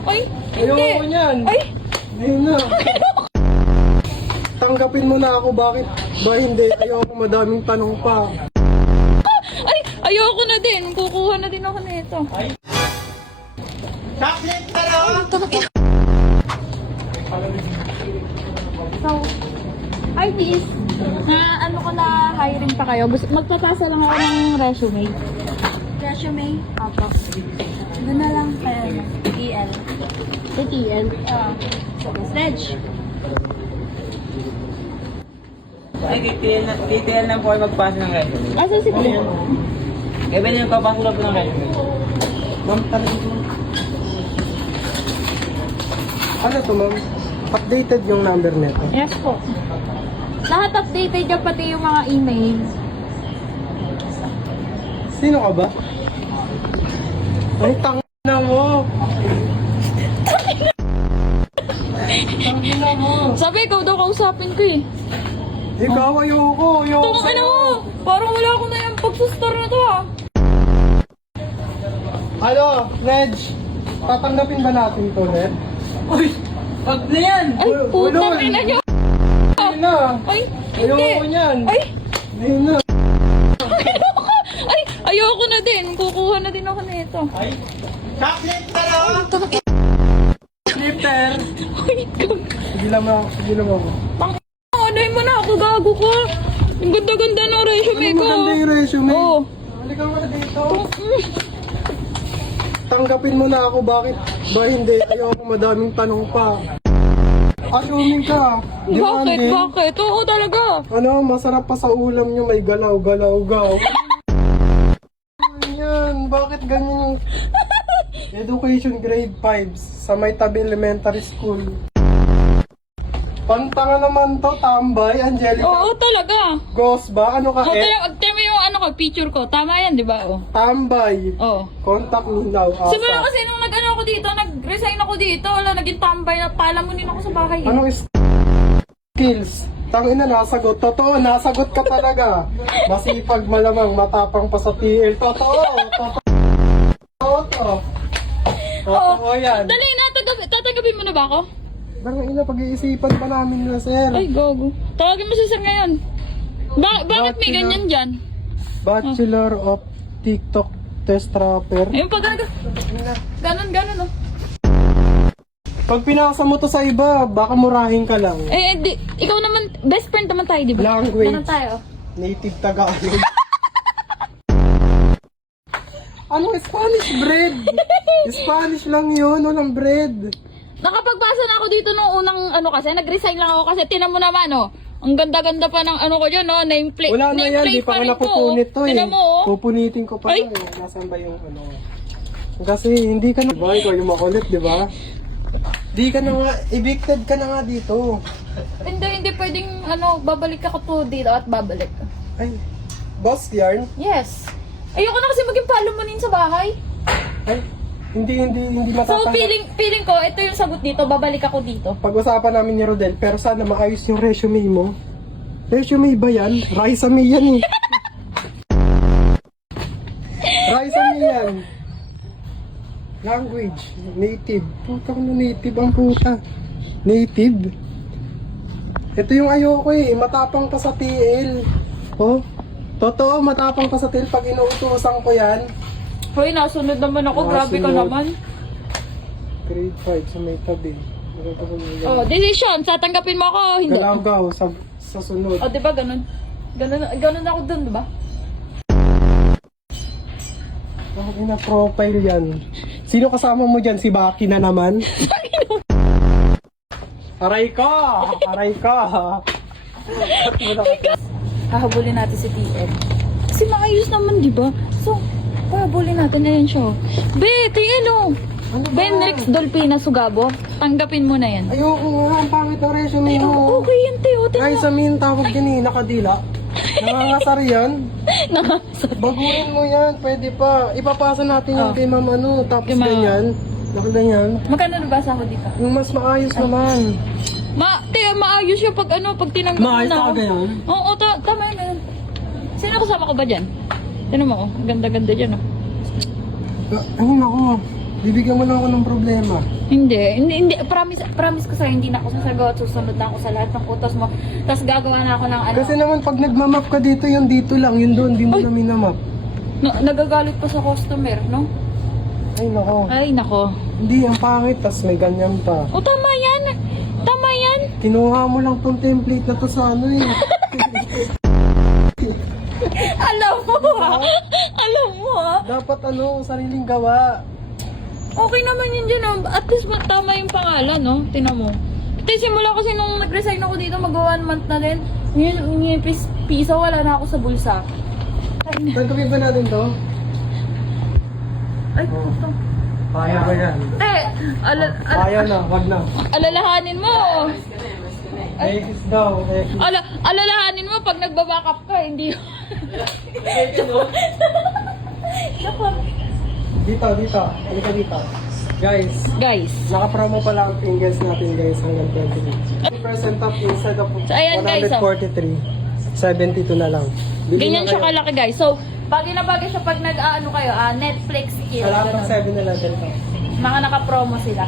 Ay, Ayoko hindi. niyan. Ay, Ayun na. Tanggapin mo na ako, bakit ba hindi? Ayoko, madaming tanong pa. ay, ayoko na din. Kukuha na din ako nito. Chocolate ka na! So, hi Miss. Na ano ko na hiring pa kayo. Magpapasa lang ako ng resume. Resume? Apo. Doon na lang kaya TL. Sa TL. Sledge. Ay, KTL na po ay magpasa ng resume. Asa si Claire? Kaya ba niyo papasok lang po ng resume? Ma'am, tanong ko. Ano to, ma'am? Updated yung number nito. Yes po. Lahat updated dyan, pati yung mga email. Sino ka ba? Ay, na mo! na mo! Sabi, ikaw daw kausapin ko eh. Ikaw, ayoko. Tungo ka na mo! Parang wala ko na yung pagsustor na to ah. Ano, Reg? Tatanggapin ba natin to, Reg? Uy! Wag na yan! Ay, putang Ulol. ina nyo! Ayun na! Ay, Ayoko hindi! niyan! Ay, Ayun na! ay, ayoko na din. Kukuha na din ako nito. Chocolate ka na! Slipper! Ay, Sige lang ako. anay mo na ako, gago ko. Ang ganda-ganda ng resume ko. Maganda yung resume. Oo. Halika mo na dito. Tanggapin mo na ako, bakit ba hindi? Ayoko, madaming tanong pa. Assuming ka. Di ba, Bakit? Andy? Bakit? Oo talaga. Ano, masarap pa sa ulam nyo, may galaw-galaw-gaw. Ano yan? Bakit ganyan yung education grade 5 sa may tabi elementary school? Pantanga naman to, tambay, Angelica. Oo talaga. Ghost ba? Ano ka O, eh? tignan mo yung ano ko, picture ko. Tama yan, di ba? Oh. Tambay. Oo. Contact me now. Simula kasi nung nag-ano ako dito, nag-resign ako dito, wala, naging tambay na palamunin ako sa bahay. Eh. Anong skills? Tangina, nasagot. Totoo, nasagot ka talaga. Masipag, malamang, matapang pa sa TL. Totoo. Totoo yan. Dali na, tatanggapin mo na ba ako? Tangina, pag-iisipan pa namin na, sir. Ay, gogo. Tawagin mo si sir ngayon. Bakit may ganyan dyan? Bachelor of TikTok Test Rapper. Ayun pa, ganon, oh. Pag pinasa mo to sa iba, baka murahin ka lang. Ikaw naman, best friend naman tayo, di ba? Language. Ganon tayo. Native Tagalog. Ano, Spanish bread? Spanish lang yun, walang bread. Nakapagpasa na ako dito nung unang ano kasi, nag-resign lang ako kasi tinan mo naman oh. Ang ganda-ganda pa ng ano ko dyan no, nameplate. Wala na yan, di pa ka napupunit to eh. Tinan mo oh. Pupunitin ko pa Ay. lang eh. Nasaan ba yung ano? Kasi hindi ka na... Diba, ikaw yung makulit, di ba? Di ka na nga, evicted ka na nga dito. Hindi pwedeng ano, babalik ako to dito at babalik. Ay, boss yarn? Yes. Ayoko na kasi maging palamunin sa bahay. Ay, hindi So matatanggap. feeling ko, ito yung sagot dito, babalik ako dito. Pag-usapan namin ni Rodel, pero sana maayos yung resume mo. Resume ba yan? Raisa-me yan eh. Raisa-me yan. Language, native. Puta ko na native ang puta. Native. Ito yung ayoko eh, matapang pa sa TL. Oh, totoo, matapang pa sa TL pag inuutusan ko yan. Hoy, nasunod naman ako, grabe ka Nasunod. naman. Grade 5 sa may tabi. Oh, decision, tatanggapin mo ako, hindi. Galaw-gaw sa sunod. Oh, di ba ganun? Ganun ako dun, di ba? Ang ina profile yan. Sino kasama mo dyan? Si Baki na naman? Aray ka! Aray ka! Hahabulin natin si TL. Kasi maayos naman, di ba? So, pahabulin natin. Ayan siya. Be, TL oh. Ano ba? Benrix Dolpina Sugabo. Tanggapin mo na yan. Ayoko nga, ang pangit ng resume mo. Okay yan, Teo. Ay, sa min tawag din eh, nakadila. Nangangasar yan. Nakasar. Baguhin mo yan, pwede pa. Ipapasa natin yan Oh. kay ma'am ano, tapos Kay ma'am. ganyan. Nakaganyan. Magkano nabasa ko dito? Yung mas maayos naman. Teo, maayos yung pag ano, pag tinanggap mo Maayos na. na ganyan? Oo, tama yun. Sino kasama ko ba dyan? Tinan mo, oh. Ganda-ganda dyan, oh. Ay, naku. Bibigyan mo lang ako ng problema. Hindi. Promise ko sa'yo, hindi na ako sasagot. Susunod na ako sa lahat ng utos mo. Tapos gagawa na ako ng ano. Kasi naman pag nagmamap ka dito, yung dito lang, yun doon, di mo Ay! na minamap. Nagagalit pa sa customer, no? Ay, nako. Ay, nako. Hindi, ang pangit, tas may ganyan pa. O, tama yan. Tama yan. Kinuha mo lang tong template na to sa ano eh. Alam mo, ha? Alam mo, ha? Dapat ano, sariling gawa. Okay naman yun dyan, oh. At least tama yung pangalan, no? Tinan mo. Ito, simula kasi nung nag-resign ako dito, mag-1 month na din. Yung piso, wala na ako sa bulsa. Tagkapin ba natin to? Ay, puto. Kaya ba yan? Kaya na, wag na. Alalahanin mo. Ekis daw, ekis. Alalahanin mo pag nagbaback up ka, hindi. Dito. Halika dito. Guys, Guys. naka-promo pala ang fingers natin guys hanggang 20%. 20% off instead of So, ayan, guys, 143. 72 na lang. Bili Ganyan na siya kayo. kalaki, guys. So, bagay na bagay siya pag nag-ano kayo, Netflix Sa kill. lahat ng ganun. 7-Eleven to. Mga naka-promo sila.